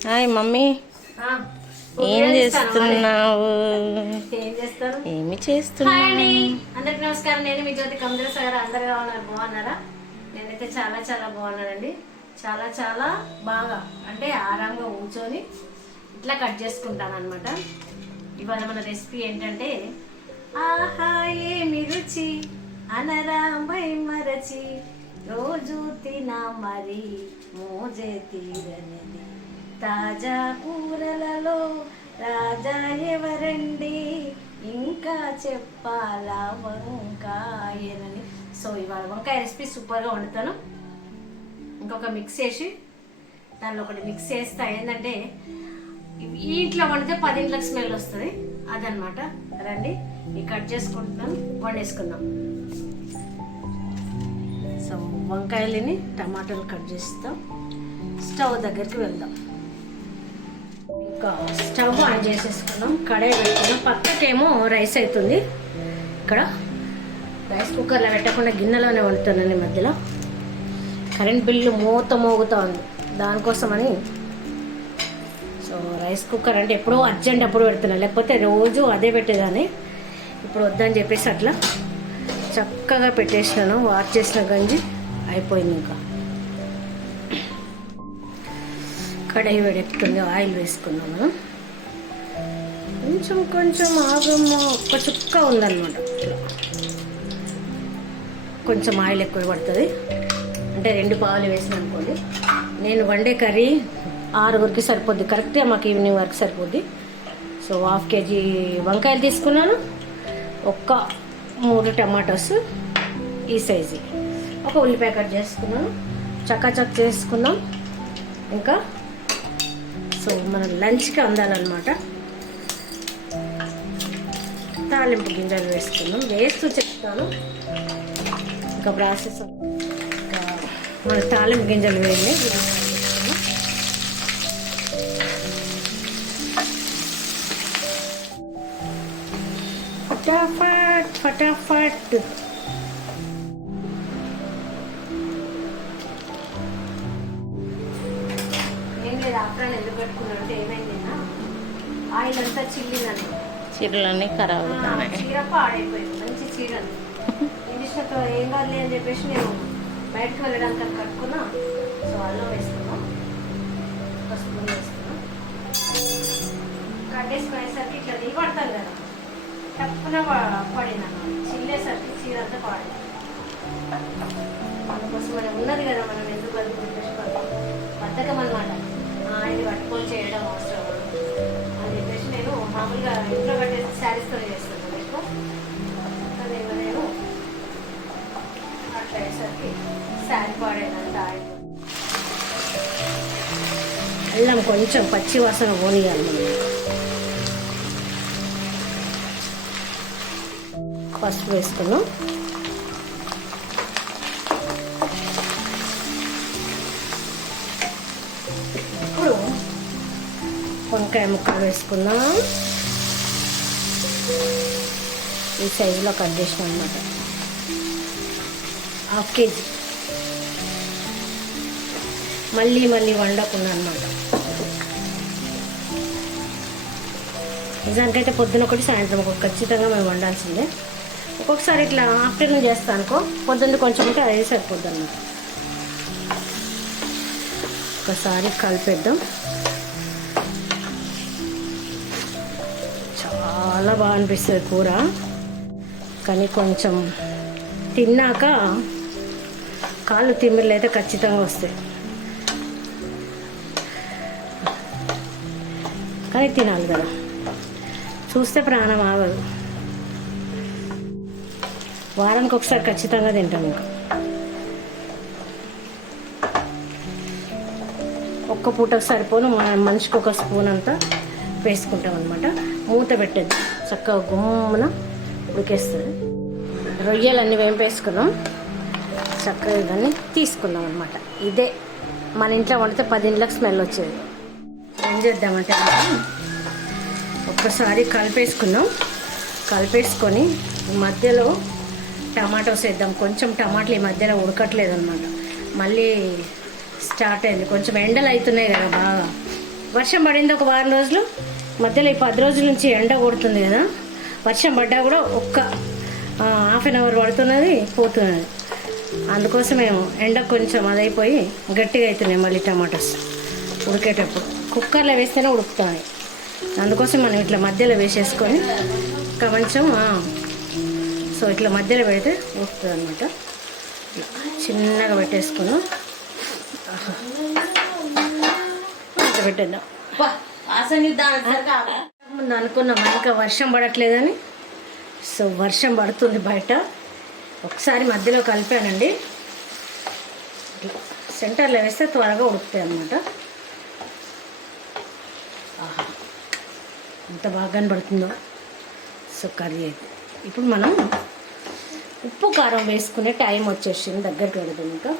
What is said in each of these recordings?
Hi mummy. ఏం. చేస్తున్నావు? ఏమి చేస్తున్నావు? అందరికి నమస్కారం. నేను మీ జ్యోతి కమదర్ సార్ అందరు ఉన్నారు? బాగున్నారా? నేనైతే చాలా చాలా బాగున్నానండి. చాలా చాలా బాగా అంటే ఆరాంగా కూర్చొని ఇట్లా కట్ చేసుకుంటాను అనమాట ఇవాళ మన రెసిపీ ఏంటంటే ఆహా ఏమి రుచి? అనరామై మరచి. రోజు తినా మరి మోజే తీరనిది. తాజా కూరలలో రాజా ఎవరండి? ఇంకా చెప్పాలా వంకాయనని సో ఇవాళ వంకాయ రెసిపీ సూపర్గా వండుతాను. ఇంకొక మిక్స్ చేసి దానిలో ఒకటి మిక్స్ చేస్తా. ఏంటంటే ఈ ఇంట్లో వండితే పది ఇంట్లకు స్మెల్ వస్తుంది. అదనమాట. రండి ఇవి కట్ చేసుకుంటున్నాం వండేసుకుందాం. సో వంకాయలని టమాటాలు కట్ చేస్తాం. స్టవ్ దగ్గరికి వెళ్దాం. స్టవ్ ఆన్ చేసేసుకున్నాం. కడాయి పెట్టుకున్నాం. పక్కకేమో రైస్ అవుతుంది ఇక్కడ రైస్ కుక్కర్లో పెట్టకుండా గిన్నెలోనే వండుతున్నాను ఈ మధ్యలో. కరెంట్ బిల్లు మూత మోగుతా ఉంది దానికోసమని సో రైస్ కుక్కర్ అంటే ఎప్పుడో అర్జెంట్ అప్పుడు పెడుతున్నా. లేకపోతే రోజు అదే పెట్టేదాన్ని. ఇప్పుడు వద్దని చెప్పేసి అట్లా చక్కగా పెట్టేసినాను. వాష్ చేసిన గంజి అయిపోయింది ఇంకా. కడాయి వేడెక్కుతుంది ఆయిల్ వేసుకుందాం మనం. కొంచెం కొంచెం ఆగమ్మ ఒక్క చుక్క ఉందన్నమాట. కొంచెం ఆయిల్ ఎక్కువ పడుతుంది. అంటే రెండు పావులు వేసిన అనుకోండి. నేను వండే కర్రీ ఆరుగురికి సరిపోద్ది. కరెక్ట్గా మాకు ఈవినింగ్ వరకు సరిపోద్ది. సో హాఫ్ కేజీ వంకాయలు తీసుకున్నాను. ఒక్క మూడు టమాటోస్ ఈ సైజు. ఒక ఉల్లిపాయ కట్ చేసుకున్నాను. చకాచక్ చేసుకున్నాం. ఇంకా సో మనం లంచ్కి అందాలన్నమాట. తాలింపు గింజలు వేసుకున్నాం వేస్తూ చెప్తాను. ఇంకా ప్రాసెస్ మన తాలింపు గింజలు వేయండి ఫటాఫట్ ఫటాఫట్. ఆఫ్రాన్ ఎందుకు పెట్టుకున్నాడు అంటే ఏమైంది నిన్న ఆయిల్ అంతా చిల్లిందని చీరలన్నీ ఖరాబ్ చీర పాడైపోయింది. మంచి చీరలు. ఇండిషన్తో ఏం కాదులే అని చెప్పేసి నేను బయటకు వెళ్ళడానికి అని కట్టుకున్నా. సో అల్లం వేసుకున్నాం. ఒక స్పూన్ వేసుకున్నాం. కట్టేసుకునేసరికి ఇట్లా దిగబడతాను కదా. తప్పున అన్నమాట చిల్లేసరికి చీర అంతా పాడింది. అందుకోసం మనం ఉన్నది కదా మనం ఎందుకు పెట్టేసుకోవాలి బద్దకం అనమాట ఇది పట్టుకొని చేయడం అవసరం. అని చెప్పేసి నేను మామూలుగా ఇంట్లో కట్టేసి శారీస్తో చేస్తాను ఎక్కువ అదేమో నేను అట్లా అయ్యేసరికి శారీ పాడేదంత ఆయిల్. అల్లం కొంచెం పచ్చి వాసన పోనీయాలి పసుపు వేసుకున్నాం. వంకాయ ముక్కలు వేసుకుందాం. ఈ సైజులో కట్ చేసిన అనమాట హాఫ్ కేజీ. మళ్ళీ మళ్ళీ వండకుండా అనమాట నిజానికైతే పొద్దున ఒకటి సాయంత్రం ఒకటి. ఖచ్చితంగా మేము వండాల్సిందే. ఒక్కొక్కసారి ఇట్లా ఆఫ్టర్నూన్ చేస్తాను అనుకో పొద్దున్న కొంచెం ఉంటే అదే సరిపోద్ది అన్నమాట ఒకసారి కలిపేద్దాం. చాలా బాగా అనిపిస్తుంది కూర. కానీ కొంచెం తిన్నాక కాళ్ళు తిమ్మిర్లు అయితే ఖచ్చితంగా వస్తాయి. కానీ తినాలి కదా. చూస్తే ప్రాణం ఆగదు. వారానికి ఒకసారి ఖచ్చితంగా తింటాం ఇంకా. ఒక్క పూటకు సరిపోను మనిషికి ఒక స్పూన్ అంతా వేసుకుంటాం అనమాట మూత పెట్టేది. చక్కగా గుమ్మన ఉడికేస్తుంది. రొయ్యలన్నీ వేంపేసుకున్నాం. చక్కగా ఇవన్నీ తీసుకున్నాం అనమాట ఇదే మన ఇంట్లో వండితే పది ఇంట్లకు స్మెల్ వచ్చేది. ఏం చేద్దామంటే ఒక్కసారి కలిపేసుకున్నాం. కలిపేసుకొని ఈ మధ్యలో టమాటోస్ వేద్దాం. కొంచెం టమాటాలు ఈ మధ్యలో ఉడకట్లేదు అనమాట మళ్ళీ స్టార్ట్ అయింది. కొంచెం ఎండలు అవుతున్నాయి కదా బాగా. వర్షం పడింది ఒక వారం రోజులు. మధ్యలో ఈ పది రోజుల నుంచి ఎండ కొడుతుంది కదా వర్షం పడ్డా కూడా ఒక్క హాఫ్ అన్ అవర్ పడుతున్నది పోతున్నది. అందుకోసమేమో ఎండ కొంచెం అదైపోయి గట్టిగా అవుతున్నాయి మళ్ళీ టమాటోస్ ఉడికేటప్పుడు. కుక్కర్లో వేస్తేనే ఉడుకుతాయి. అందుకోసం మనం ఇట్లా మధ్యలో వేసేసుకొని ఇంకా కొంచెం సో ఇట్లా మధ్యలో పెడితే ఉడుకుతుంది అనమాట చిన్నగా పెట్టేసుకున్నాం. ఇట్లా పెట్టేద్దాం. ముందు అనుకున్నాం ఇంకా వర్షం పడట్లేదని. సో వర్షం పడుతుంది బయట. ఒకసారి మధ్యలో కలిపానండి. సెంటర్లో వేస్తే త్వరగా ఉడుకుతాయి అన్నమాట. ఎంత బాగా కనబడుతుందో. సో కర్రీ అయితే. ఇప్పుడు మనం ఉప్పు కారం వేసుకునే టైం వచ్చేసింది దగ్గరికి వెళ్దాం ఇంకా.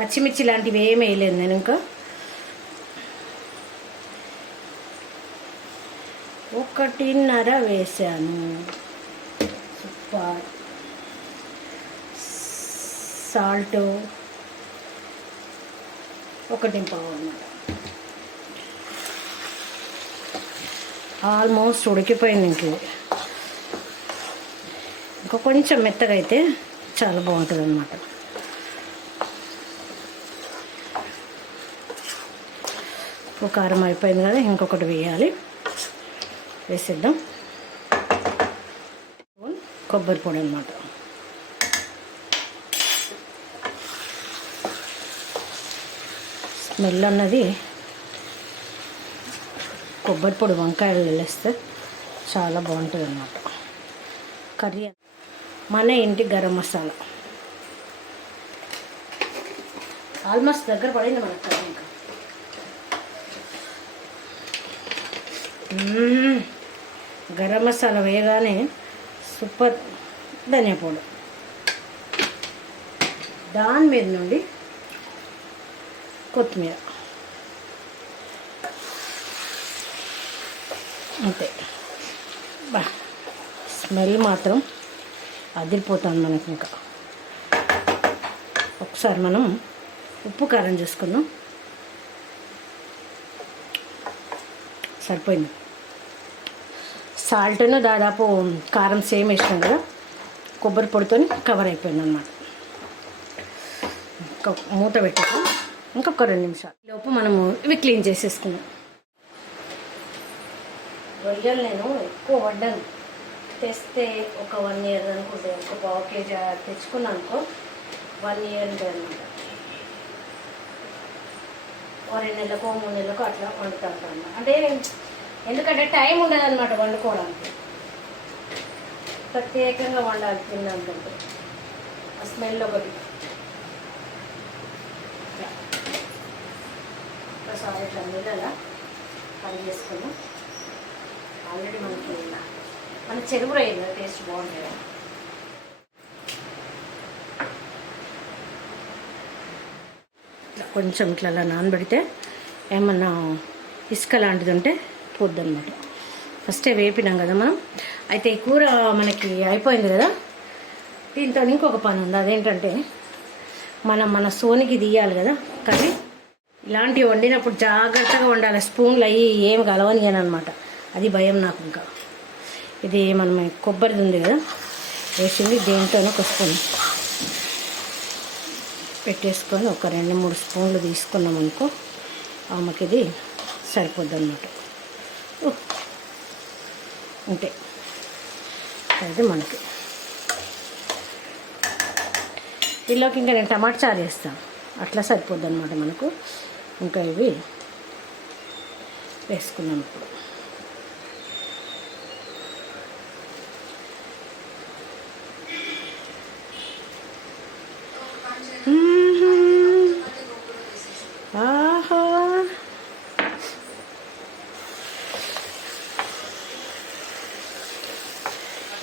పచ్చిమిర్చి లాంటివి ఏమి వేయలేదు నేను ఇంకా. ఒకటిన్నర వేసాను సూపర్. సాల్ట్ ఒకటి పావు అన్నమాట. ఆల్మోస్ట్ ఉడికిపోయింది ఇంక ఇంకా కొంచెం మెత్తగా అయితే చాలా బాగుంటుంది అనమాట ఉప్పు కారం అయిపోయింది కదా ఇంకొకటి వేయాలి. వేసేద్దాం. కొబ్బరి పొడి అనమాట స్మెల్ అన్నది కొబ్బరి పొడి వంకాయలు వెళ్ళేస్తే చాలా బాగుంటుంది అన్నమాట. కర్రీ మన ఇంటి గరం మసాలా. ఆల్మోస్ట్ దగ్గర పడింది మన కర్రీ ఇంకా. గరం మసాలా వేయగానే సూపర్ ధనియా పొడి దాని మీద నుండి కొత్తిమీర. అంతే. బా స్మెల్ మాత్రం అదిరిపోతుంది మనకి ఇంకా. ఒకసారి మనం ఉప్పు కారం చేసుకుందాం. సరిపోయింది. సాల్ట్ను దాదాపు కారం సేమ్ వేసినాం కదా కొబ్బరి పొడితో కవర్ అయిపోయింది అనమాట ఇంకా మూత పెట్టాక ఇంకొక రెండు నిమిషాలు. లోపు మనము ఇవి క్లీన్ చేసేసుకున్నాం రొయ్యలు నేను ఎక్కువ వడ్డాను. తెస్తే ఒక వన్ ఇయర్ అనుకుంటే ఒక పావు కేజీ తెచ్చుకున్నాను అనుకో వన్ ఇయర్ అనమాట ఓ రెండు నెలలకు మూడు నెలలకు అట్లా వండుతాను అంటే ఎందుకంటే టైం ఉండదు అనమాట వండుకోవడానికి. ప్రత్యేకంగా వండాలి తిన్నాకంటే ఆ స్మెల్ ఒకటి. ఒకసారి ఇట్లా నీళ్ళలా కట్ చేసుకున్నాం. ఆల్రెడీ మనకి మన చెరువు కదా టేస్ట్ బాగుంటుంది కొంచెం ఇట్లా నానబెడితే ఏమన్నా ఇసుక లాంటిది ఉంటే పోద్దనమాట ఫస్టే వేపినాం కదా మనం. అయితే ఈ కూర మనకి అయిపోయింది కదా? దీంతో ఇంకొక పని ఉంది. అదేంటంటే మనం మన సోనికి తీయాలి కదా? కానీ ఇలాంటివి వండినప్పుడు జాగ్రత్తగా వండాలి. స్పూన్లు అవి ఏం కలవని అనమాట అది భయం నాకు ఇంకా. ఇది మనం కొబ్బరిది ఉంది కదా? వేసింది. దేంతోనో ఒక స్పూన్ పెట్టేసుకొని ఒక రెండు మూడు స్పూన్లు తీసుకున్నాం అనుకో ఆమెకి ఇది సరిపోద్ది అనమాట అంతే అది మనకి. వీళ్ళకి ఇంకా నేను టమాటా చారు వేస్తాను అట్లా సరిపోద్ది అనమాట మనకు. ఇంకా ఇవి వేసుకున్నాం ఇప్పుడు.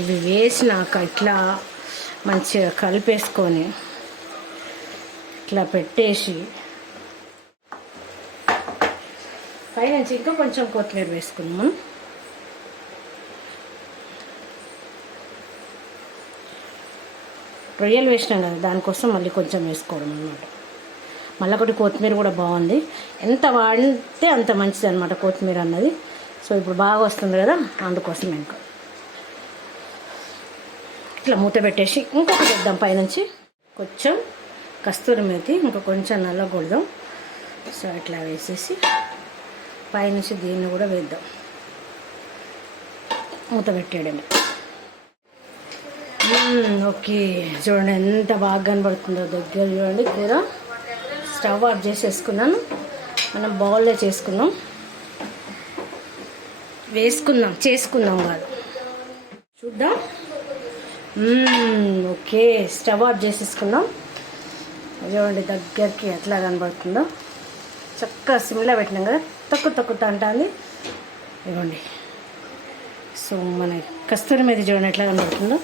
ఇవి వేసినాక ఇట్లా మంచిగా కలిపేసుకొని ఇట్లా పెట్టేసి పైనుంచి ఇంకా కొంచెం కొత్తిమీర వేసుకున్నాము రొయ్యలు వేసినాం కదా దానికోసం మళ్ళీ కొంచెం వేసుకోవడం అనమాట మళ్ళీ ఒకటి కొత్తిమీర కూడా బాగుంది. ఎంత వాడితే అంత మంచిది అనమాట కొత్తిమీర అన్నది. సో ఇప్పుడు బాగా వస్తుంది కదా అందుకోసం ఇంకా. ఇట్లా మూత పెట్టేసి ఇంకొకటి వేద్దాం పైనుంచి. కొంచెం కస్తూరి మెతి ఇంకా కొంచెం నల్ల కొడదాం సో అట్లా వేసేసి పైనుంచి దీన్ని కూడా వేద్దాం. మూత పెట్టేయడమే. ఓకే. చూడండి ఎంత బాగా కనబడుతుందో దగ్గర చూడండి కూర. స్టవ్ ఆఫ్ చేసేసుకున్నాను. మనం బౌల్లో చేసుకున్నాం. వేసుకుందాం చేసుకుందాం కాదు. చూద్దాం. ఓకే. స్టవ్ ఆఫ్ చేసేసుకుందాం. చూడండి దగ్గరికి ఎట్లా కనబడుతుందో. చక్కగా సిమ్లో పెట్టినాం కదా. తక్కువ తక్కువ అంటుంది. ఇవ్వండి సో మన కస్తూరి మీద చూడండి ఎట్లా కనబడుతుందో.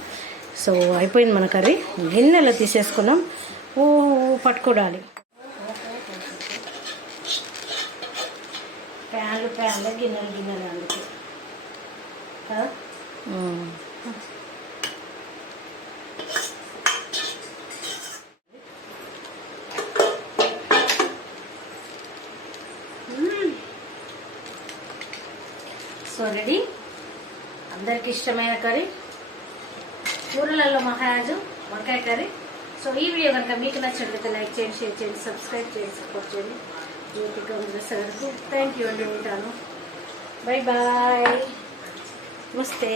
సో అయిపోయింది మన కర్రీ. గిన్నెలో తీసేసుకున్నాం. ఓ పట్టుకోవాలి ప్యాన్లు ప్యాన్లు గిన్నెలు గిన్నెలు అందుకు కదా సో రెడీ అందరికి ఇష్టమైన కర్రీ. కూరలలో మహారాజు వంకాయ కర్రీ. సో ఈ వీడియో కనుక మీకు నచ్చినట్లయితే లైక్ చేయండి షేర్ చేయండి సబ్స్క్రైబ్ చేయండి సపోర్ట్ చేయండి. జ్యోతి కాంగ్రెస్ థ్యాంక్ యూ అండి ఉంటాను. బాయ్ బాయ్ నమస్తే.